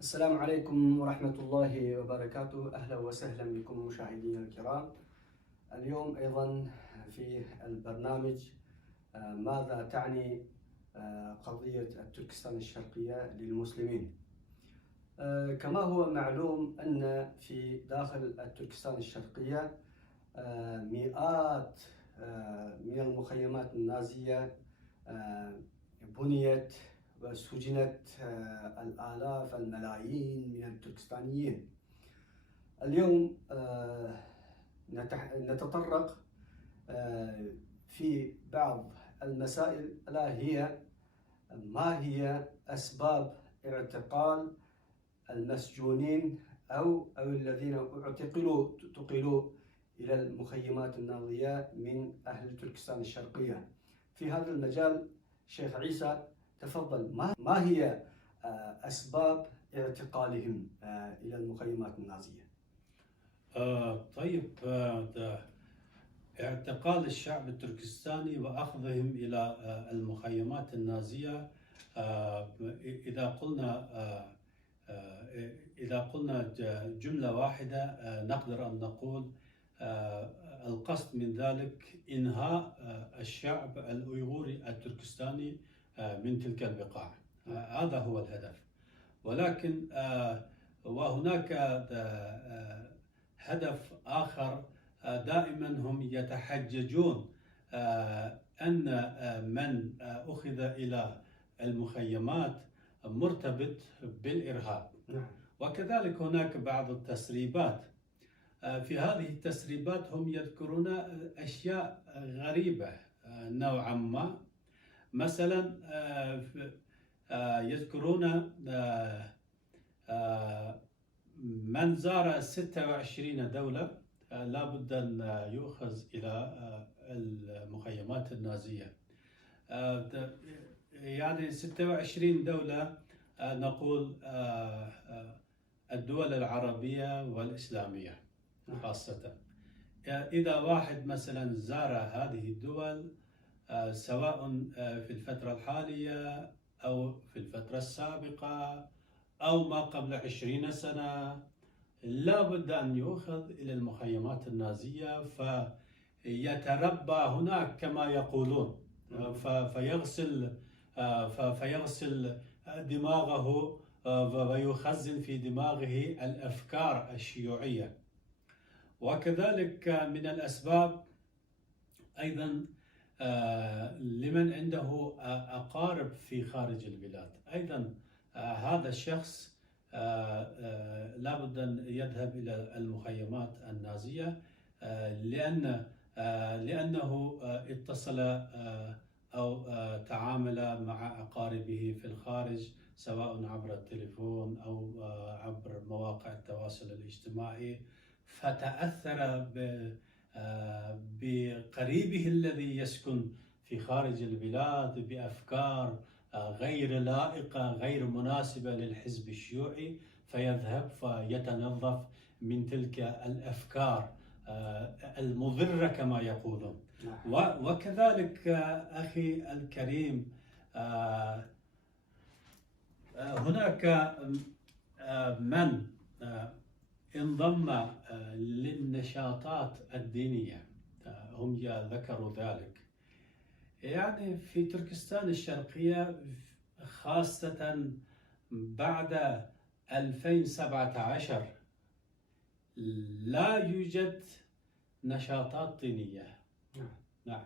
السلام عليكم ورحمة الله وبركاته. أهلا وسهلا بكم مشاهدينا الكرام. اليوم أيضا في البرنامج ماذا تعني قضية التركستان الشرقية للمسلمين. كما هو معلوم أن في داخل التركستان الشرقية مئات من المخيمات النازية بنيت وسجنت الآلاف الملايين من التركستانيين. اليوم نتطرق في بعض المسائل، ألا هي ما هي أسباب اعتقال المسجونين أو الذين اعتقلوا إلى المخيمات النازية من أهل تركستان الشرقية. في هذا المجال شيخ عيسى تفضل، ما هي أسباب اعتقالهم إلى المخيمات النازية؟ طيب، اعتقال الشعب التركستاني وأخذهم إلى المخيمات النازية، إذا قلنا جملة واحدة نقدر أن نقول القصد من ذلك إنهاء الشعب الأيغوري التركستاني من تلك البقاع. هذا هو الهدف. ولكن وهناك هدف آخر. دائما هم يتحججون أن من أخذ إلى المخيمات مرتبط بالإرهاب. وكذلك هناك بعض التسريبات. في هذه التسريبات هم يذكرون أشياء غريبة نوعا ما. مثلا يذكرون من زار 26 دولة لا بد أن يؤخذ إلى المخيمات النازية. يعني 26 دولة، نقول الدول العربية والإسلامية خاصة. إذا واحد مثلا زار هذه الدول سواء في الفترة الحالية أو في الفترة السابقة أو ما قبل 20 سنة، لا بد أن يؤخذ إلى المخيمات النازية فيتربى هناك كما يقولون، فيغسل دماغه ويخزن في دماغه الأفكار الشيوعية. وكذلك من الأسباب أيضا لمن عنده أقارب في خارج البلاد، أيضا هذا الشخص لابد أن يذهب إلى المخيمات النازية لأنه اتصل أو تعامل مع أقاربه في الخارج، سواء عبر التليفون أو عبر مواقع التواصل الاجتماعي، فتأثر بقريبه الذي يسكن في خارج البلاد بأفكار غير لائقة غير مناسبة للحزب الشيوعي، فيذهب فيتنظف من تلك الأفكار المضرة كما يقولون. وكذلك أخي الكريم، هناك من انضم للنشاطات الدينية، هم ذكروا ذلك. يعني في تركستان الشرقية خاصة بعد 2017 لا يوجد نشاطات دينية. نعم،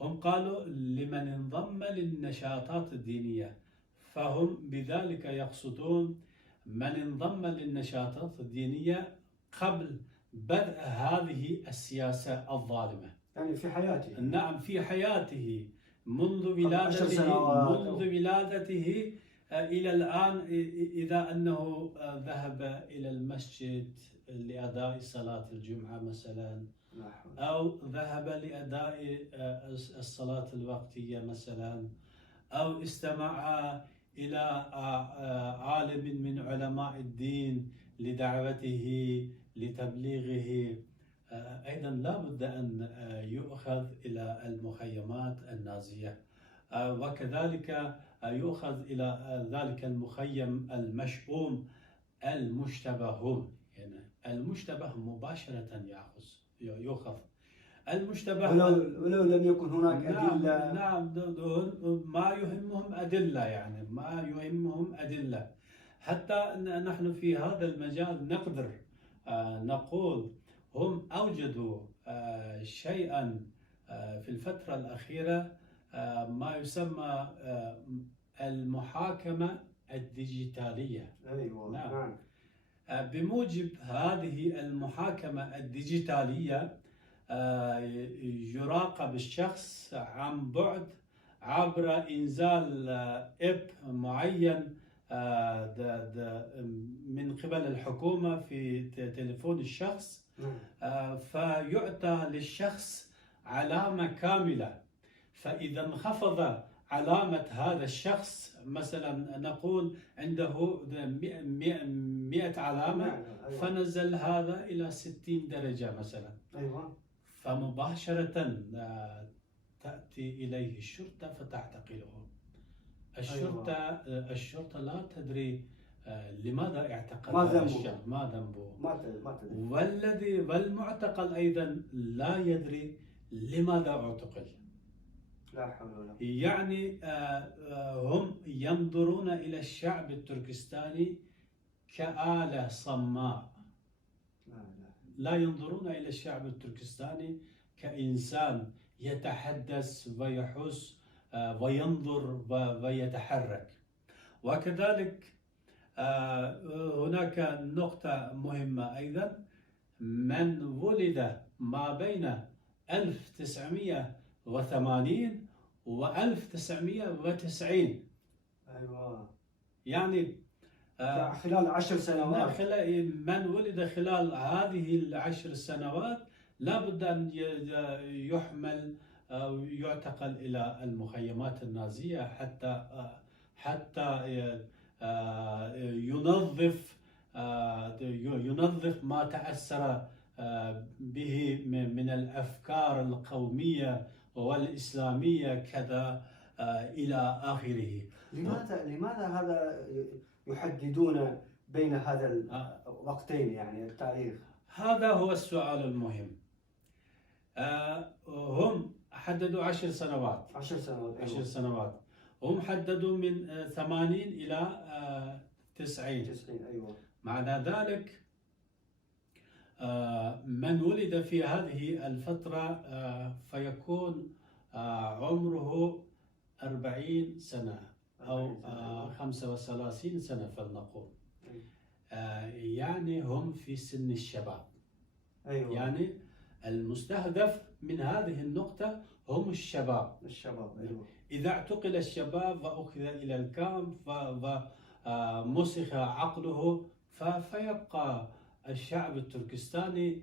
هم قالوا لمن انضم للنشاطات الدينية، فهم بذلك يقصدون من انضم للنشاطات الدينية قبل بدء هذه السياسة الظالمة. يعني في حياته. نعم، في حياته منذ ولادته إلى الآن، إذا أنه ذهب إلى المسجد لأداء صلاة الجمعة مثلا، أو ذهب لأداء الصلاة الوقتية مثلا، أو استمع إلى عالم من علماء الدين لدعوته لتبليغه، أيضا لا بد أن يؤخذ إلى المخيمات النازية. وكذلك يؤخذ إلى ذلك المخيم المشؤوم المشتبهون. يعني المشتبه مباشرة يؤخذ المشتبه ولو لم يكن هناك أدلة. نعم ما يهمهم أدلة، يعني ما يهمهم أدلة. حتى نحن في هذا المجال نقدر نقول هم أوجدوا شيئا في الفترة الأخيرة ما يسمى المحاكمة الديجيتالية. أيوة. نعم. بموجب هذه المحاكمة الديجيتالية يراقب الشخص عن بعد عبر إنزال إب معين من قبل الحكومة في تليفون الشخص، فيعطى للشخص علامة كاملة. فإذا انخفض علامة هذا الشخص، مثلا نقول عنده 100 علامة، فنزل هذا إلى 60 درجة مثلا. فمباشرة تأتي إليه الشرطة فتعتقله. الشرطة لا تدري لماذا اعتقل هذا الشخص، ما ذنبه، والمعتقل أيضا لا يدري لماذا اعتقل. لا حول ولا قوة. يعني هم ينظرون إلى الشعب التركستاني كآلة صماء، لا ينظرون إلى الشعب التركستاني كإنسان يتحدث ويحس وينظر ويتحرك. وكذلك هناك نقطة مهمة أيضا، من ولد ما بين 1980 و 1990 يعني خلال 10 سنوات، من ولد خلال هذه ال10 سنوات لابد أن يحمل أو يعتقل إلى المخيمات النازية حتى ينظف ما تأثر به من الأفكار القومية والإسلامية كذا إلى آخره. لماذا هذا يحددون بين هذا الوقتين، يعني التاريخ؟ هذا هو السؤال المهم. هم حددوا 10 سنوات. 10 سنوات. هم حددوا من 80 إلى 90. أيوة. معنى ذلك من ولد في هذه الفترة فيكون عمره 40 سنة أو 35 سنة فلنقول. يعني هم في سن الشباب. أيوة. يعني المستهدف من هذه النقطة هم الشباب. أيوة. إذا اعتقل الشباب وأخذ إلى الكامب ومسخ عقله فيبقى الشعب التركستاني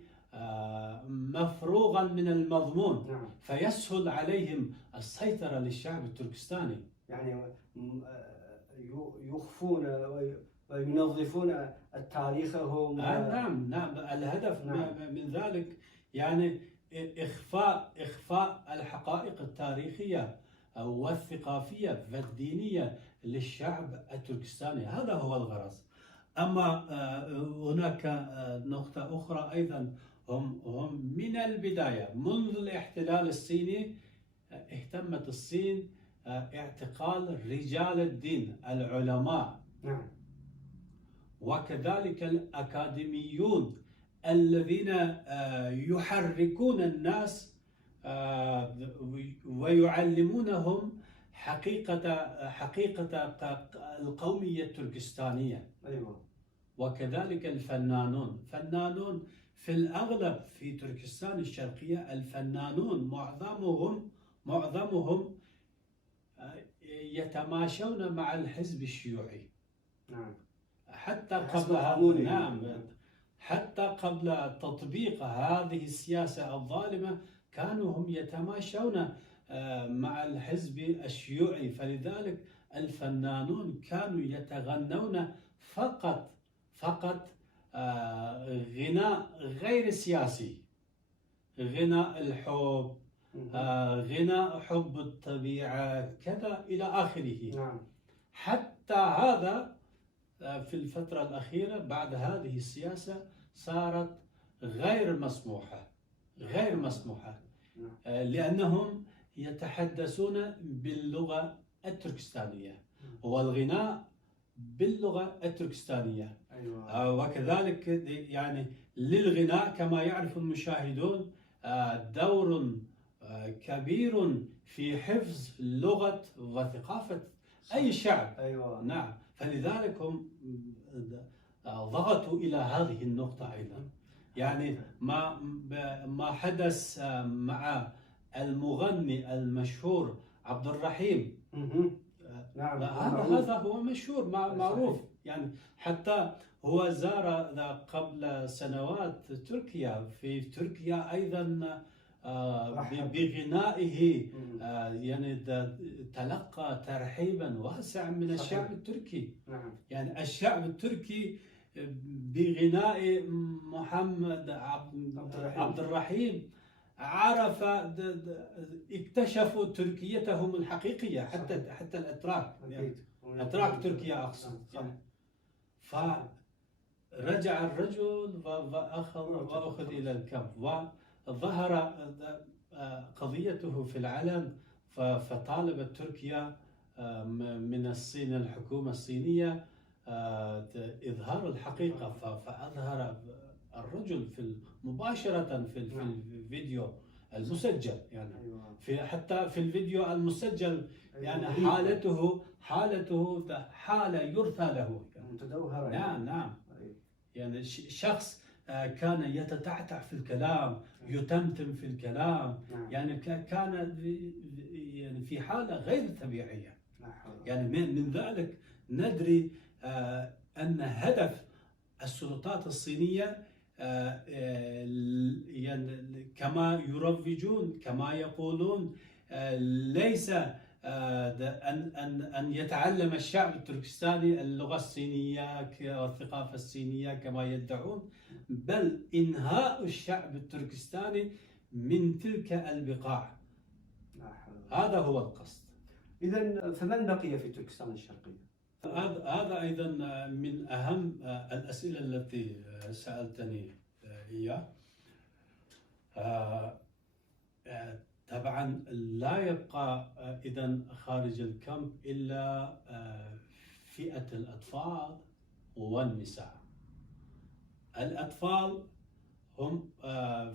مفروغا من المضمون. نعم. فيسهل عليهم السيطرة للشعب التركستاني. يعني يخفون وينظفون تاريخهم. نعم. الهدف من ذلك يعني إخفاء الحقائق التاريخية والثقافية والدينية للشعب التركستاني. هذا هو الغرض. أما هناك نقطة أخرى أيضا، هم من البداية منذ الاحتلال الصيني اهتمت الصين اعتقال رجال الدين العلماء. نعم. وكذلك الأكاديميون الذين يحركون الناس ويعلمونهم حقيقة القومية التركستانية. أيوة. وكذلك الفنانون في الأغلب في تركستان الشرقية الفنانون معظمهم يتماشون مع الحزب الشيوعي. نعم. حتى قبل تطبيق هذه السياسة الظالمة كانوا هم يتماشون مع الحزب الشيوعي. فلذلك الفنانون كانوا يتغنون فقط غناء غير سياسي، غناء الحب، غناء حب الطبيعة كذا إلى آخره. نعم. حتى هذا في الفترة الأخيرة بعد هذه السياسة صارت غير مسموحة، غير مسموحة، لأنهم يتحدثون باللغة التركستانية والغناء باللغة التركستانية. وكذلك يعني للغناء كما يعرف المشاهدون دور كبير في حفظ لغة وثقافة أي شعب. نعم، فلذلك هم ضغطوا إلى هذه النقطة أيضا. يعني ما حدث مع المغني المشهور عبد الرحيم، نعم، هذا هو مشهور معروف. يعني حتى هو زار قبل سنوات تركيا، في تركيا أيضا بغنائه يعني تلقى ترحيبا واسعا من الشعب التركي. يعني الشعب التركي بغناء محمد عبد الرحيم عرف، اكتشفوا تركيتهم الحقيقية، حتى الأتراك، يعني أتراك تركيا أقصد. فرجع الرجل وأخذ إلى الكامب، وظهر قضيته في العلن، فطالبت تركيا من الصين، الحكومة الصينية، إظهار الحقيقة. فأظهر الرجل مباشرة في الفيديو المسجل، يعني حتى في الفيديو المسجل يعني حالته حالة يرثى له، متدوهرة. نعم. يعني شخص كان يتتعتع في الكلام، يتمتم في الكلام، يعني كان يعني في حالة غير طبيعية. يعني من ذلك ندري أن هدف السلطات الصينية يعني كما يروجون، كما يقولون، ليس أن يتعلم الشعب التركستاني اللغة الصينية والثقافة الصينية كما يدعون، بل إنهاء الشعب التركستاني من تلك البقاع. هذا هو القصد. إذن فمن بقي في تركستان الشرقية؟ هذا أيضا من أهم الأسئلة التي سألتني إياه. طبعا لا يبقى إذا خارج الكامب إلا فئة الأطفال والنساء. الأطفال هم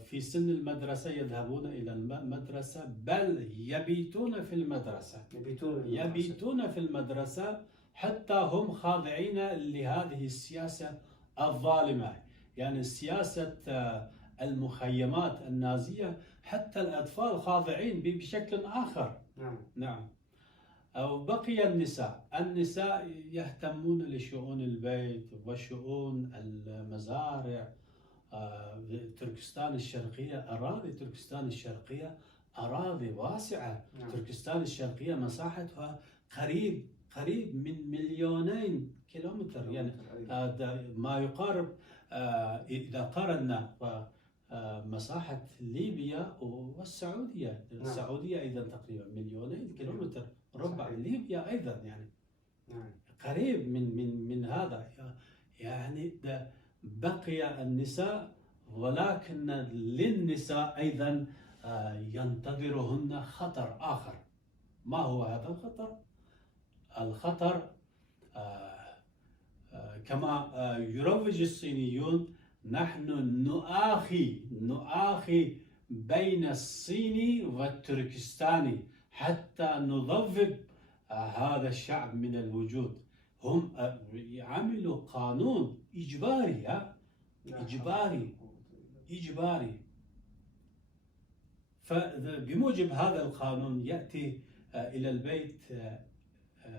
في سن المدرسة، يذهبون إلى المدرسة، بل يبيتون في المدرسة، يبيتون في المدرسة، حتى هم خاضعين لهذه السياسة الظالمة، يعني سياسة المخيمات النازية. حتى الأطفال خاضعين بشكل آخر. نعم. أو بقي النساء يهتمون لشؤون البيت وشؤون المزارع. تركستان الشرقية، أراضي تركستان الشرقية أراضي واسعة. تركستان الشرقية مساحتها قريب من 2,000,000 كيلومتر، يعني ما يقارب، إذا قارنا مساحة ليبيا والسعودية. السعودية أيضا تقريبا 2,000,000 كيلومتر ربع، ليبيا أيضا يعني قريب من هذا. يعني بقي النساء، ولكن للنساء أيضا ينتظرهن خطر آخر. ما هو هذا الخطر؟ الخطر كما يروج الصينيون، نحن نؤاخي بين الصيني والتركستاني حتى نضبب هذا الشعب من الوجود. هم عملوا قانون إجباري. فبموجب هذا القانون يأتي إلى البيت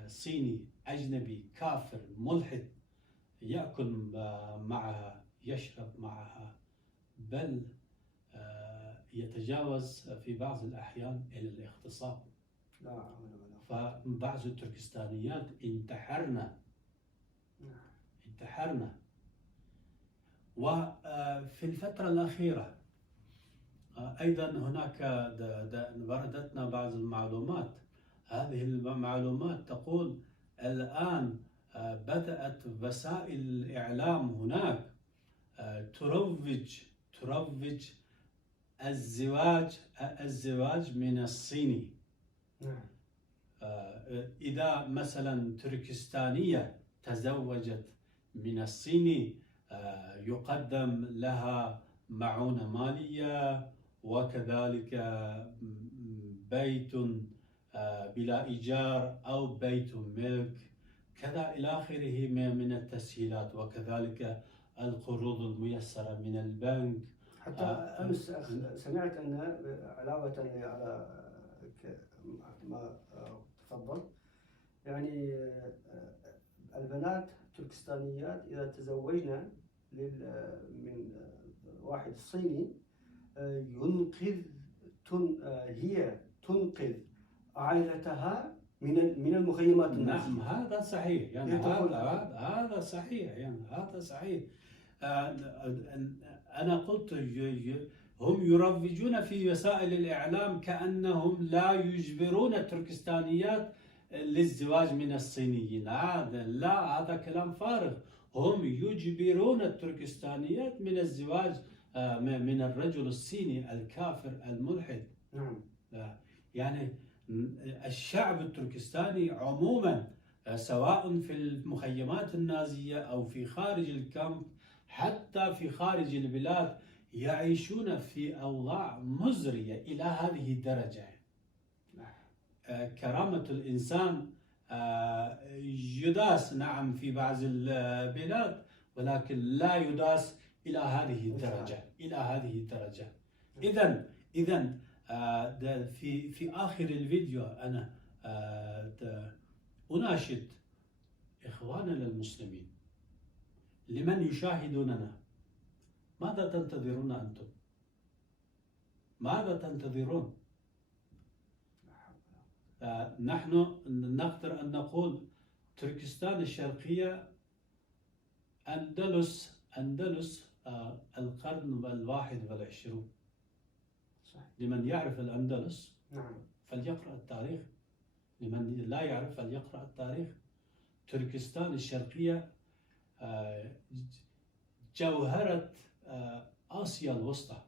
صيني أجنبي كافر ملحد، يأكل معها، يشرب معها، بل يتجاوز في بعض الأحيان إلى الاغتصاب. فبعض التركستانيات انتحرنا. وفي الفترة الأخيرة أيضا هناك وردتنا بعض المعلومات. هذه المعلومات تقول الآن بدأت وسائل الإعلام هناك تروج الزواج من الصيني. نعم. إذا مثلا تركستانية تزوجت من الصيني يقدم لها معونة مالية، وكذلك بيت بلا إيجار أو بيت ملك كذا إلى آخره من التسهيلات، وكذلك القروض الميسرة من البنك. حتى أمس سمعت أن علاوة على ما تفضل، يعني البنات التركستانيات إذا تزوجن من واحد صيني هي تنقذ عائلتها من المخيمات النازية. نعم هذا صحيح، يعني هذا صحيح، يعني هذا صحيح. أنا قلت هم يروجون في وسائل الإعلام كأنهم لا يجبرون التركستانيات للزواج من الصينيين. هذا كلام فارغ. هم يجبرون التركستانيات من الزواج من الرجل الصيني الكافر الملحد. نعم. يعني الشعب التركستاني عموما سواء في المخيمات النازية أو في خارج الكامب، حتى في خارج البلاد، يعيشون في أوضاع مزرية إلى هذه الدرجة. كرامة الإنسان يداس نعم في بعض البلاد، ولكن لا يداس إلى هذه الدرجة. إذن في آخر الفيديو أنا أناشد إخواننا المسلمين لمن يشاهدوننا، ماذا تنتظرون أنتم؟ ماذا تنتظرون؟ نحن نقدر أن نقول تركستان الشرقية أندلس القرن 21. لمن يعرف الأندلس فليقرأ التاريخ، لمن لا يعرف فليقرأ التاريخ. تركستان الشرقية جوهرة آسيا الوسطى.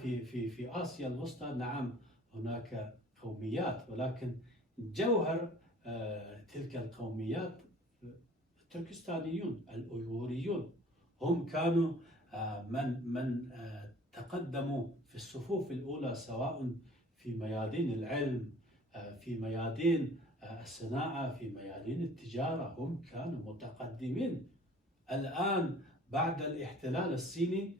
في آسيا الوسطى نعم هناك قوميات، ولكن جوهر تلك القوميات التركستانيون الأيغوريون. هم كانوا من تقدموا في الصفوف الأولى، سواء في ميادين العلم، في ميادين الصناعة، في ميادين التجارة. هم كانوا متقدمين. الآن بعد الاحتلال الصيني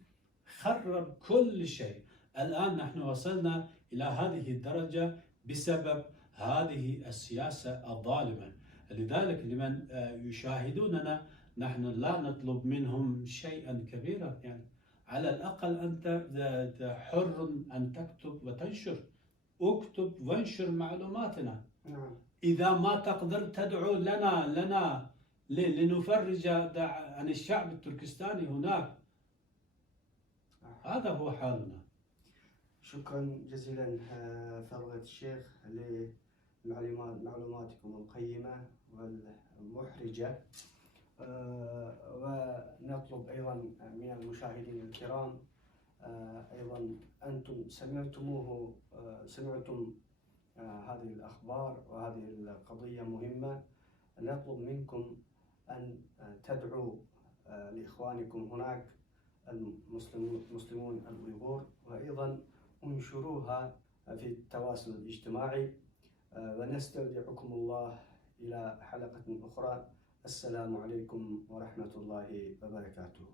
خرب كل شيء. الآن نحن وصلنا إلى هذه الدرجة بسبب هذه السياسة الظالمة. لذلك لمن يشاهدوننا نحن لا نطلب منهم شيئا كبيرا، يعني على الأقل أنت حر أن تكتب وتنشر. اكتب وانشر معلوماتنا. إذا ما تقدر تدعو لنا لنفرج عن الشعب التركستاني هناك. هذا هو حالنا. شكرا جزيلا فضيلة الشيخ لمعلوماتكم القيمة والمحرجة. ونطلب أيضا من المشاهدين الكرام، أيضا أنتم سمعتم هذه الأخبار وهذه القضية مهمة. نطلب منكم أن تدعوا لإخوانكم هناك المسلمون الأيغور، وأيضا انشروها في التواصل الاجتماعي. ونستودعكم الله إلى حلقة أخرى. السلام عليكم ورحمة الله وبركاته.